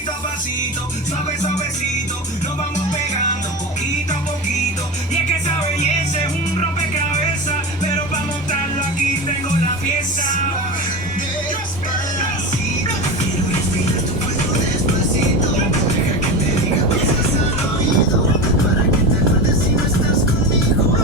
pasito a pasito, suave suavecito, nos vamos pegando poquito a poquito. Y es que esa belleza es un rompecabezas, pero para montarlo aquí tengo la pieza. Despacito, quiero respirar tu cuerpo despacito. Deja que te diga cosas al oído, para que te acuerdes si no estás conmigo.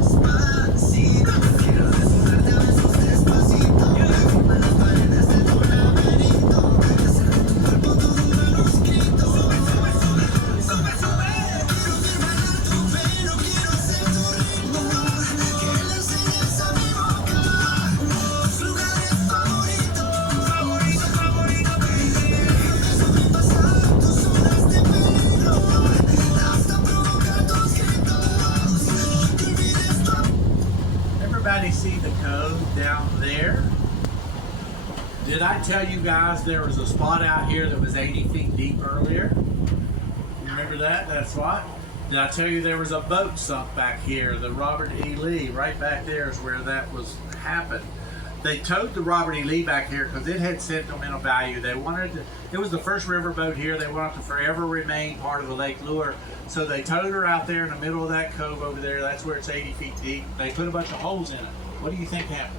Despacito, quiero desnudarte a besos despacito. Firma las paredes de tu laberinto, hacer de tu cuerpo todo un manuscrito. Sube, sube, sube, sube, sube. Quiero firmar tu pelo, quiero ser tu ritmo, que le enseñes a mi boca tus lugares favoritos, favorito, favorito, baby. Déjame pasar tus horas de pelo, hasta provocar tus gritos, y que olvides tu. Everybody see the code down there? Did I tell you guys there was a spot out here that was 80 feet deep earlier? Remember that? That's what? Did I tell you there was a boat sunk back here? The Robert E. Lee, right back there is where that was happened. They towed the Robert E. Lee back here because it had sentimental value. They wanted to, it was the first riverboat here. They wanted to forever remain part of the Lake Lure. So they towed her out there in the middle of that cove over there. That's where it's 80 feet deep. They put a bunch of holes in it. What do you think happened?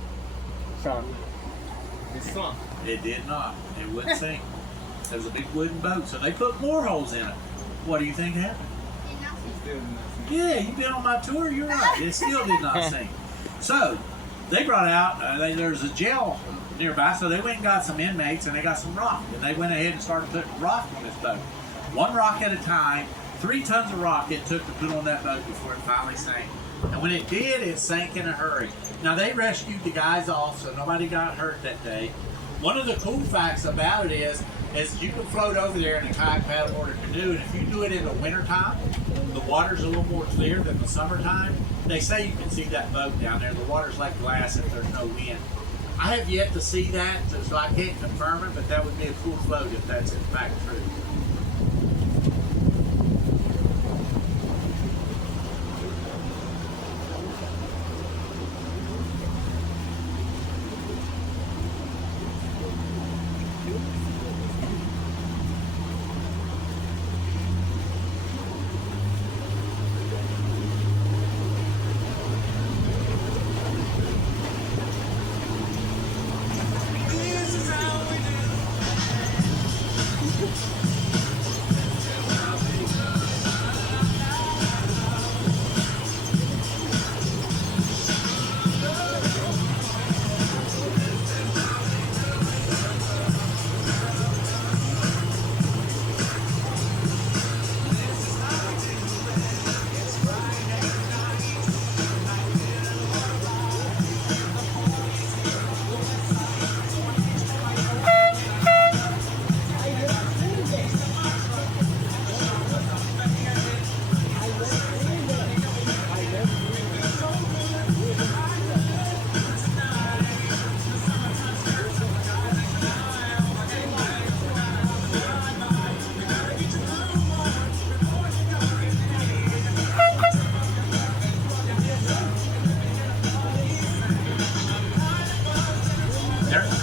It sunk. It did not. It wouldn't sink. There was a big wooden boat, so they put more holes in it. What do you think happened? Yeah, you've been on my tour. You're right. It still did not sink. So they brought out. There was a jail nearby, so they went and got some inmates and they got some rock. And they went ahead and started putting rock on this boat, one rock at a time. 3 tons of rock it took to put on that boat before it finally sank. And when it did, it sank in a hurry. Now they rescued the guys off, so nobody got hurt that day. One of the cool facts about it is you can float over there in a kayak, paddle, or a canoe, and if you do it in the wintertime, the water's a little more clear than the summertime. They say you can see that boat down there. The water's like glass if there's no wind. I have yet to see that, so I can't confirm it, but that would be a cool float if that's in fact true.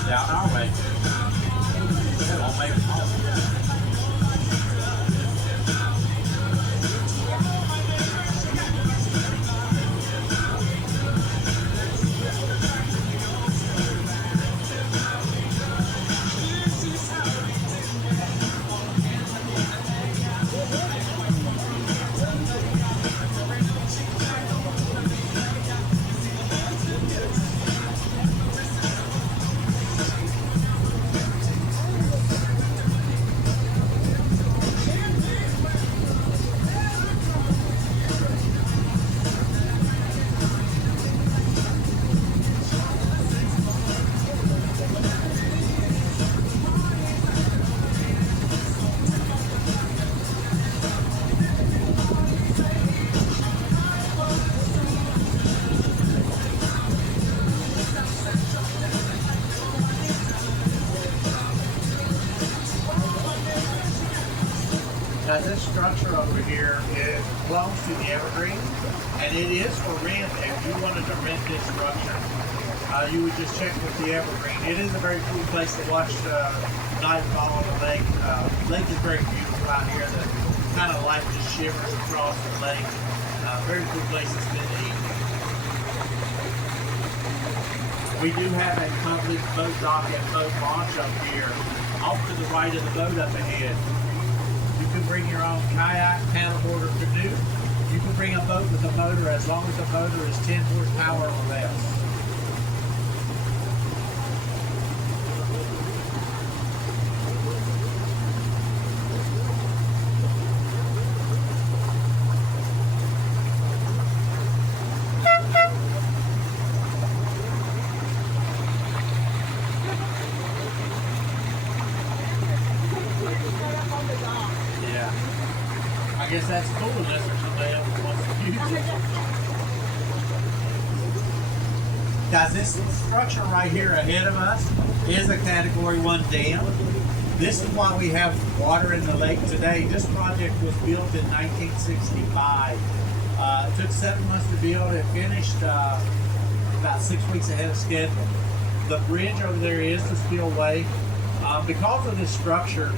Down our way. It won't make it home. Now this structure over here belongs to the Evergreen, and it is for rent. If you wanted to rent this structure, you would just check with the Evergreen. It is a very cool place to watch nightfall on the lake. Lake is very beautiful out here. The kind of light just shimmers across the lake. Very cool place to spend the evening. We do have a public boat dock and boat launch up here, off to the right of the boat up ahead. You can bring your own kayak, paddleboard, or canoe. You can bring a boat with a motor as long as the motor is 10 horsepower or less. I guess that's cool unless there's somebody else who wants to use it. Guys, this structure right here ahead of us is a Category 1 dam. This is why we have water in the lake today. This project was built in 1965. It took 7 months to build. It finished about 6 weeks ahead of schedule. The bridge over there is the spillway. Because of this structure,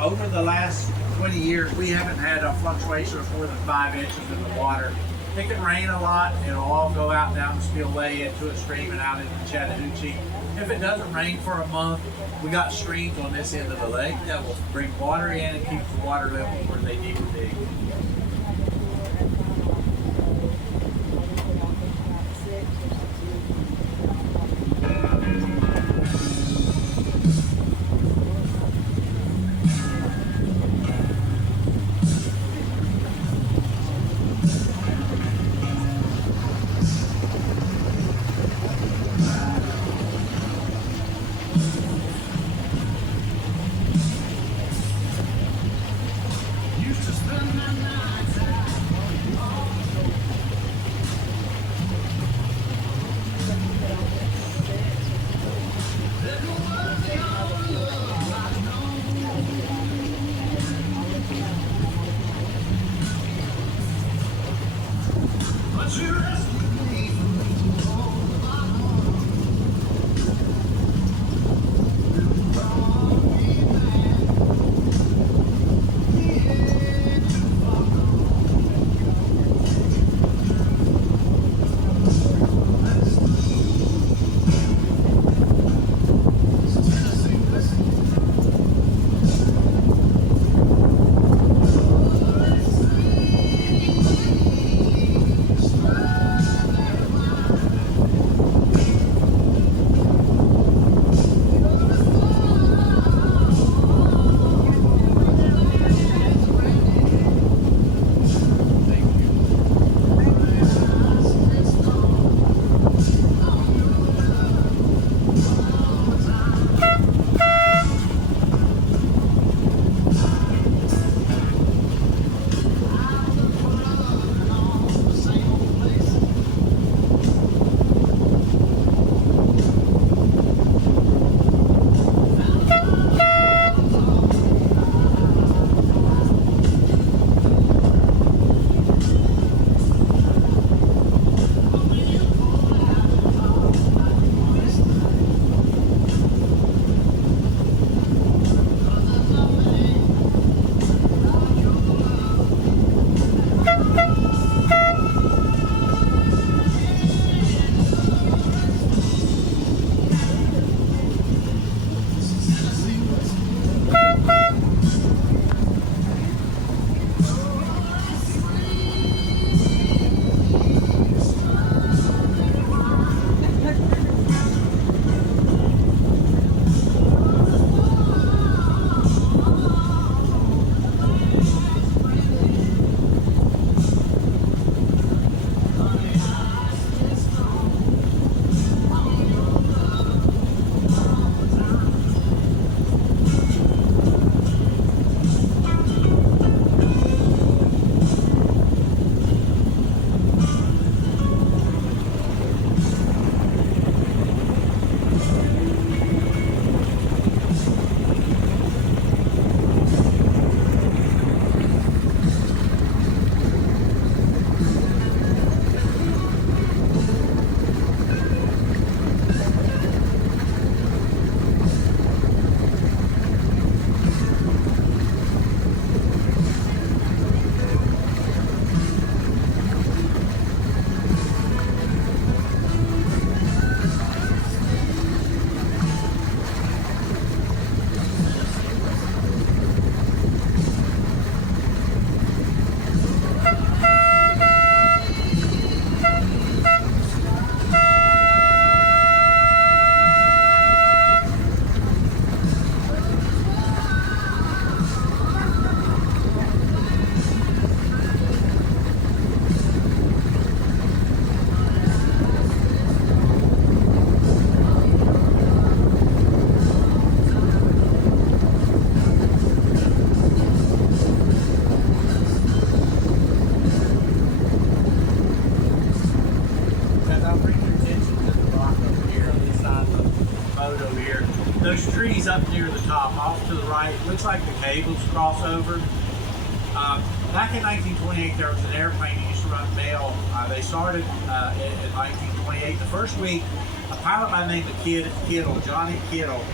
over the last 20 years, we haven't had a fluctuation of more than 5 inches in the water. It can rain a lot. It'll all go out down the spillway into a stream and out into Chattahoochee. If it doesn't rain for a month, we got streams on this end of the lake that will bring water in and keep the water level where they need to be. Used to spend my night looks like the cables cross over. Back in 1928, there was an airplane that used to run mail. They started in 1928. The first week, a pilot by the name of Kittle, Johnny Kittle,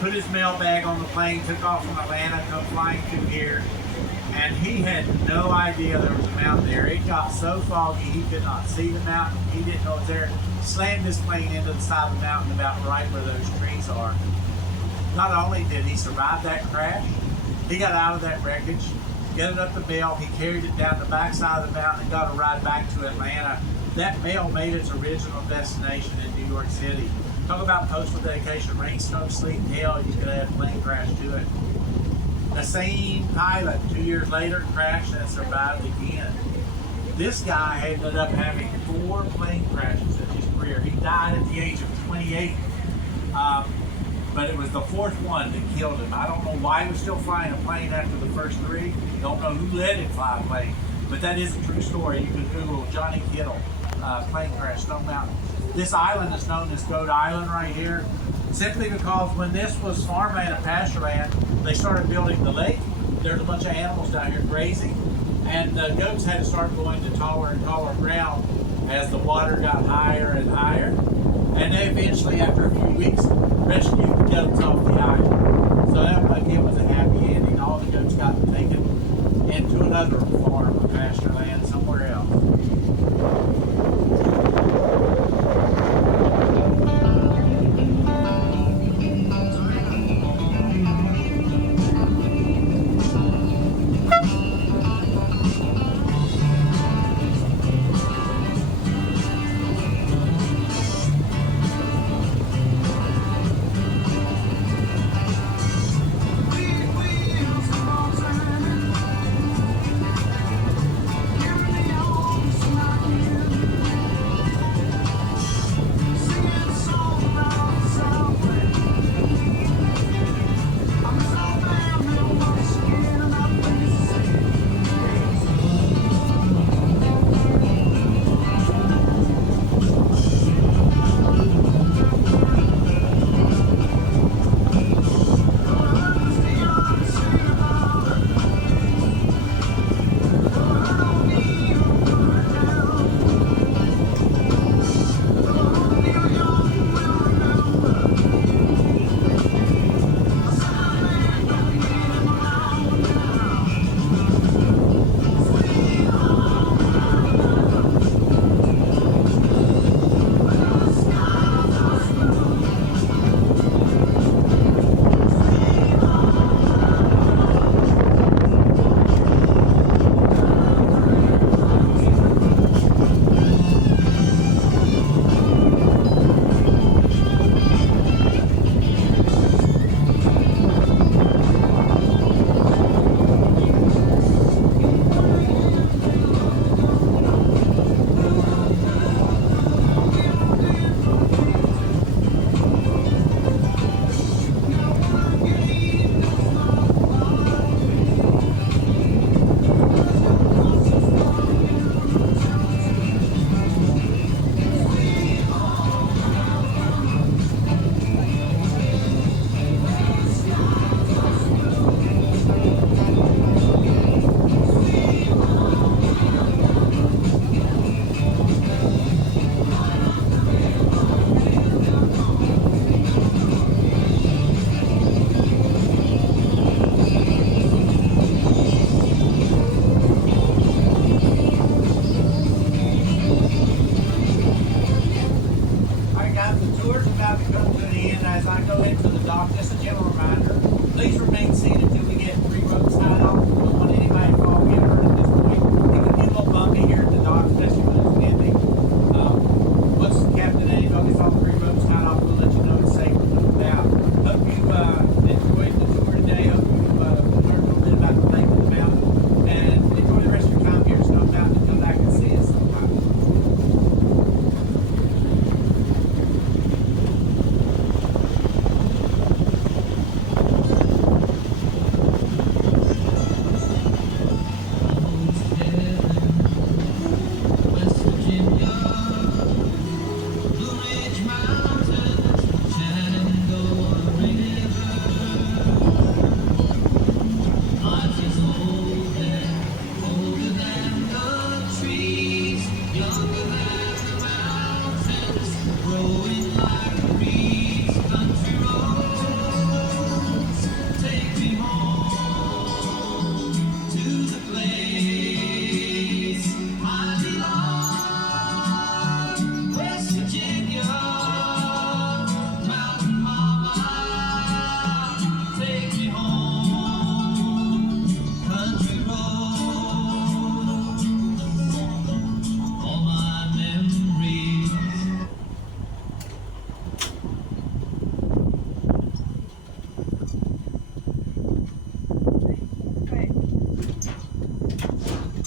put his mail bag on the plane, took off from Atlanta, come flying through here, and he had no idea there was a mountain there. It got so foggy he could not see the mountain. He didn't know it was there. Slammed his plane into the side of the mountain about right where those trees are. Not only did he survive that crash, he got out of that wreckage, gathered up the mail, he carried it down the backside of the mountain and got a ride back to Atlanta. That mail made its original destination in New York City. Talk about postal dedication, rain, snow, sleet, hail, you could add a plane crash to it. The same pilot, 2 years later, crashed and survived again. This guy ended up having 4 plane crashes in his career. He died at the age of 28. But it was the 4th one that killed him. I don't know why he was still flying a plane after the first 3. Don't know who let him fly a plane. But that is a true story. You can Google Johnny Kittle, plane crash, Stone Mountain. This island is known as Goat Island right here, simply because when this was farmland and pasture land, they started building the lake. There's a bunch of animals down here grazing, and the goats had to start going to taller and taller ground as the water got higher and higher. And they eventually, after a few weeks, rescued the goats off the island. So that again was a happy ending. All the goats got taken into another farm or pasture land somewhere else.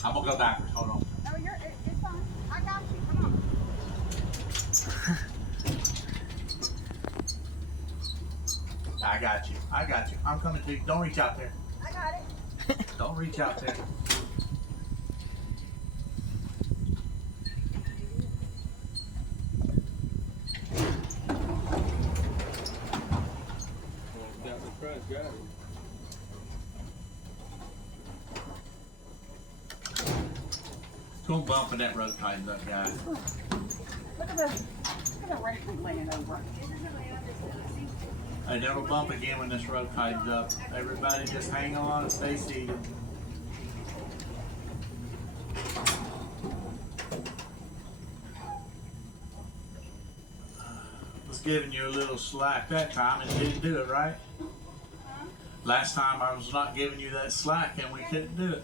I'm gonna go backwards. Hold on. No, it's fine. I got you. Come on. I got you. I got you. I'm coming to you. Don't reach out there. I got it. Don't reach out there. Got the price, got it. Don't bump in that road tightened up, guys. Look at the railing laying over. And it'll bump again when this road tightens up. Everybody just hang on and stay seated. Was giving you a little slack that time and didn't do it, right? Last time I was not giving you that slack and we couldn't do it.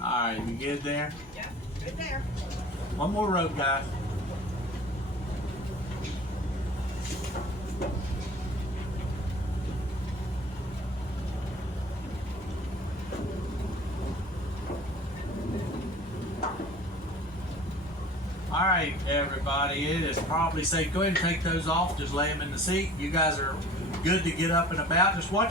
Alright, you good there? Yeah, good there. One more rope, guys. Alright, everybody, it is probably safe. Go ahead and take those off. Just lay them in the seat. You guys are good to get up and about. Just watch